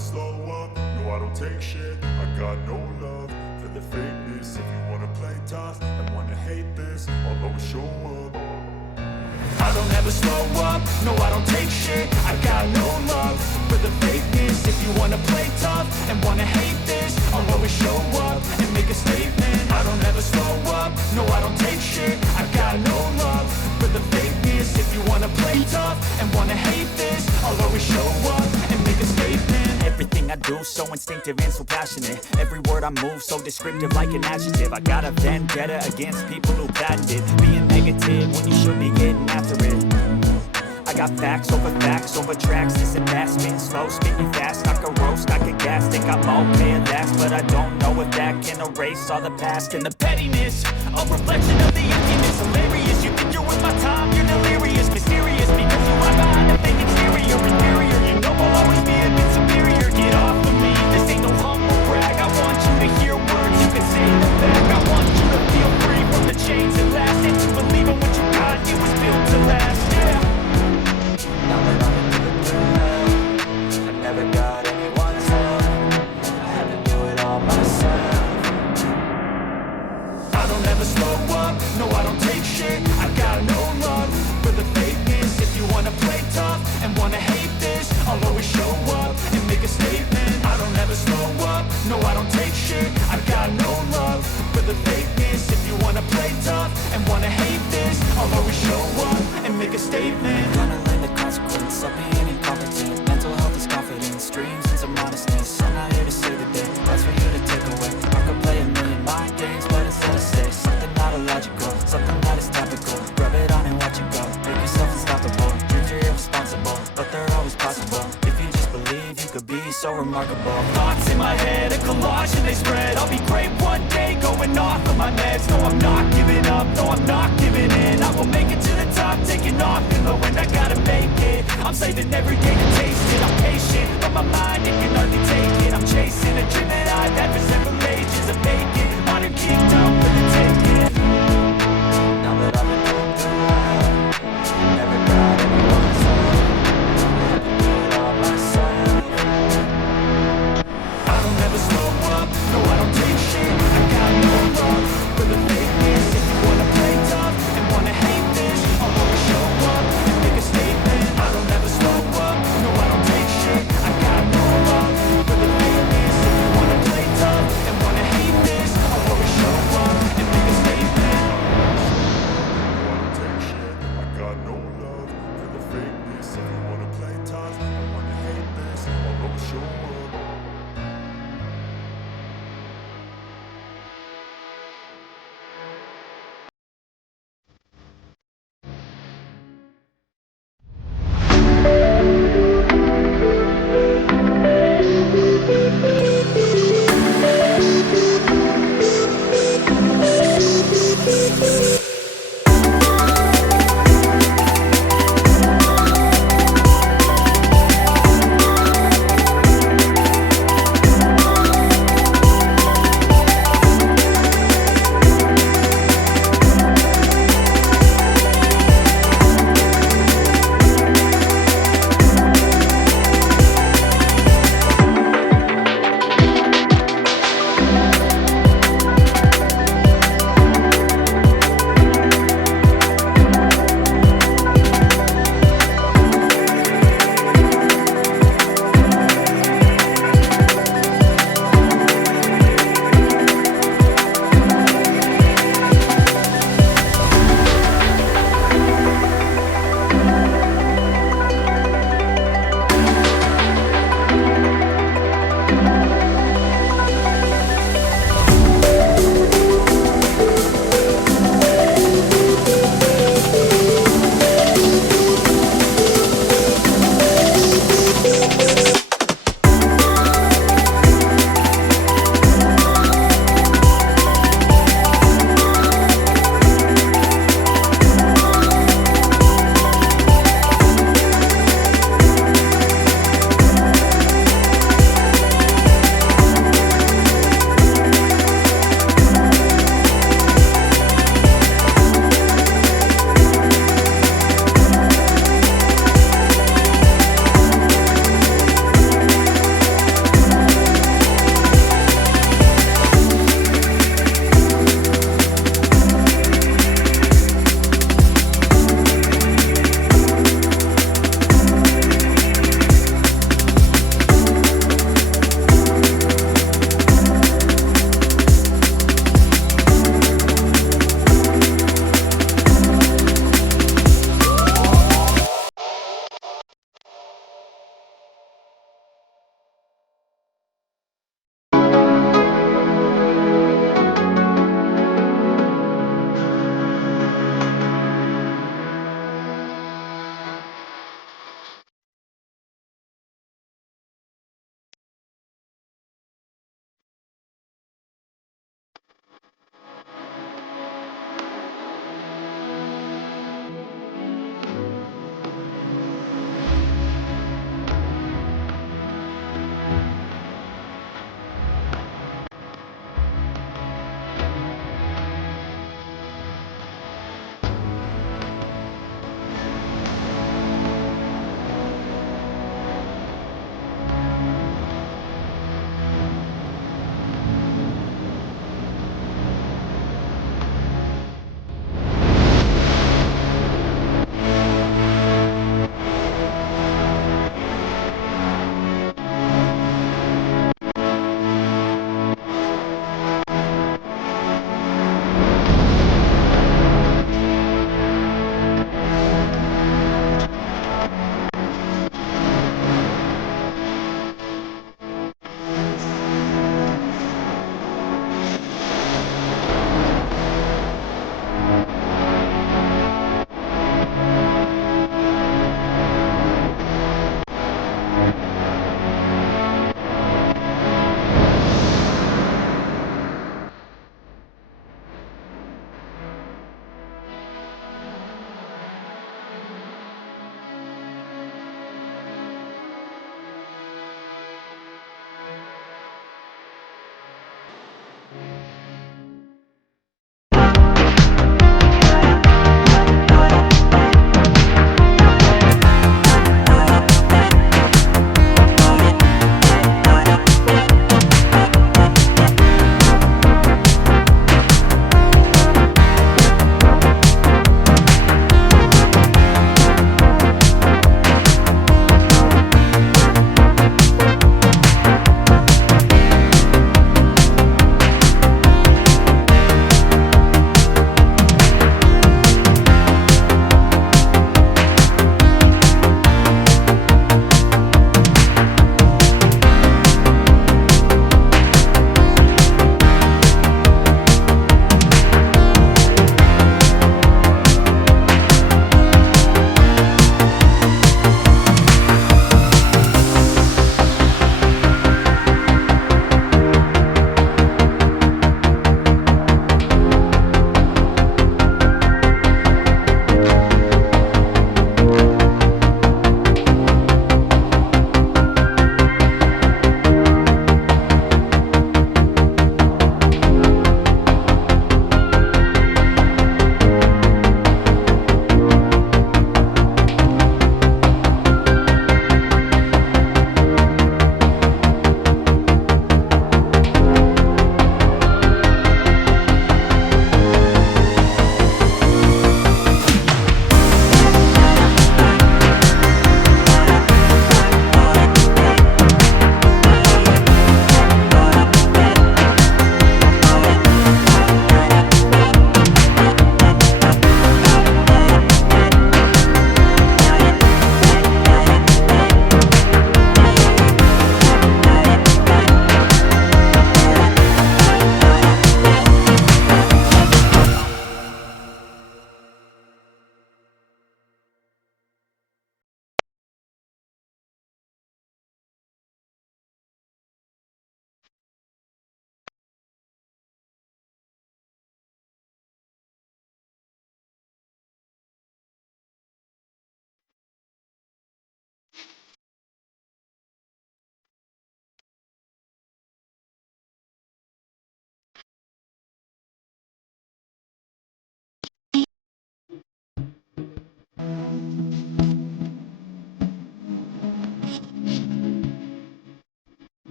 slow up, no I don't take shit. I got no love for the fakeness. If you wanna play tough and wanna hate this, I'll always show up. I don't ever slow up, no I don't take shit. I got no love for the fakeness. If you wanna play tough and wanna hate this, I'll always show up and make a statement. I don't ever slow up, no I don't take shit. I got no love for the fakeness. If you wanna play tough and wanna hate this, I'll always show up and make a statement. Everything I do so instinctive and so passionate. Every word I move so descriptive like an adjective. I got a vendetta against people who patented being negative when you should be getting after it. I got facts over tracks. This and that, spitting slow, spitting fast. I can roast, I can gas, think I'm okay at last, but I don't know if that can erase all the past and the pettiness. A reflection of the emptiness, hilarious. You think you're worth my time, you're delirious, mysterious, because you are behind a fake exterior. Inferior, you know I'll always be a bit superior. Get off of me, this ain't no humble brag. I want you to hear words, you can say them back. I want you to feel free from the chains that last, and to believe in what you got, it was built to last, yeah. Now that I'm in the hell, I never got anyone's help. I had to do it all myself. I don't ever slow up, no I don't take shit. I got no love for the fakeness. If you wanna play tough and wanna hate this, I'll always show up and make a statement. I don't ever slow up, no I don't take shit. I got no love for the fakeness. If you wanna play tough and wanna hate this, I'll always show up and make a statement. Gonna learn the consequence of being incompetent. Mental health is confidence, dreams and some honestness. I'm not here to save the day, that's for you to take away. I could play a million mind games, but instead I say something not illogical, something that is topical. Rub it on and watch it go, make yourself unstoppable. Dreams are irresponsible, but they're always possible. If you just believe, you could be so remarkable. Thoughts in my head, a collage and they spread. I'll be great one day, going off of my meds. No, I'm not giving up, no, I'm not giving in. I will make it to the top, taking off in the wind. I gotta make it, I'm saving every day to taste it. I'm patient, but my mind, it can hardly take it. I'm chasing a dream that I've had for several ages. I'm vacant, modern kingdom for the taking. Now that I've been going through hell, never got anyone's help. I had to do it all myself. I don't ever slow up, no I don't take shit. I got no love for the fakeness. If you wanna play tough and wanna hate this, I'll always show up and make a statement. I don't ever slow up, no I don't take shit.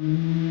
you.